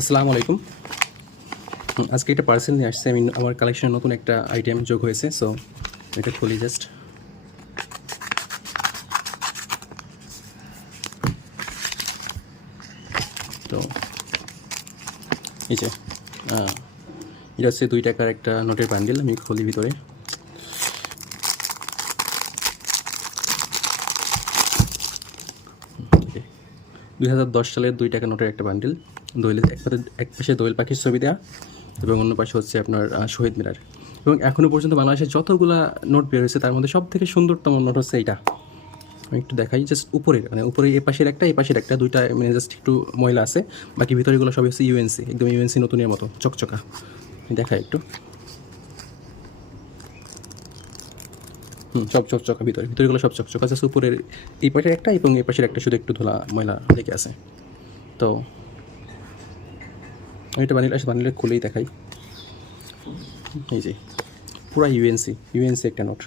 আসসালামু আলাইকুম। আজকে একটা পার্সেল নিয়ে আসছে। আমি আমার কালেকশনে নতুন একটা আইটেম যোগ হয়েছে, সো এটা খুলি জাস্ট। তো এই যে এটা হচ্ছে 2 টাকার একটা নোটের বান্ডিল। আমি খুলি ভিতরে। Okay, 2010 সালের 2 টাকা নোটের একটা বান্ডিল। দোয়েলের এক পাশে দোয়েল পাখির ছবি দেওয়া এবং অন্য পাশে হচ্ছে আপনার শহীদ মিনার। এবং এখনও পর্যন্ত বাংলাদেশে যতগুলা নোট বের হয়েছে তার মধ্যে সবথেকে সুন্দরতম নোট হচ্ছে এইটা। আমি একটু দেখাই জাস্ট উপরের, মানে উপরে এ পাশের একটা এই পাশের একটা, দুইটা মানে জাস্ট একটু ময়লা আছে, বাকি ভিতরেগুলো সব হচ্ছে ইউএনসি, একদম ইউএনসি নতুনের মতো চকচকা। আমি দেখাই একটু। সব চকচকা, ভিতরেগুলো সব চকচকা, জাস্ট উপরের এই পাশের একটা এবং এই পাশের একটা শুধু একটু ধুলা ময়লা লেগে আছে। তো আমি এটা বানিলে খুলেই দেখাই। এই যে পুরা ইউএনসি একটা নোট।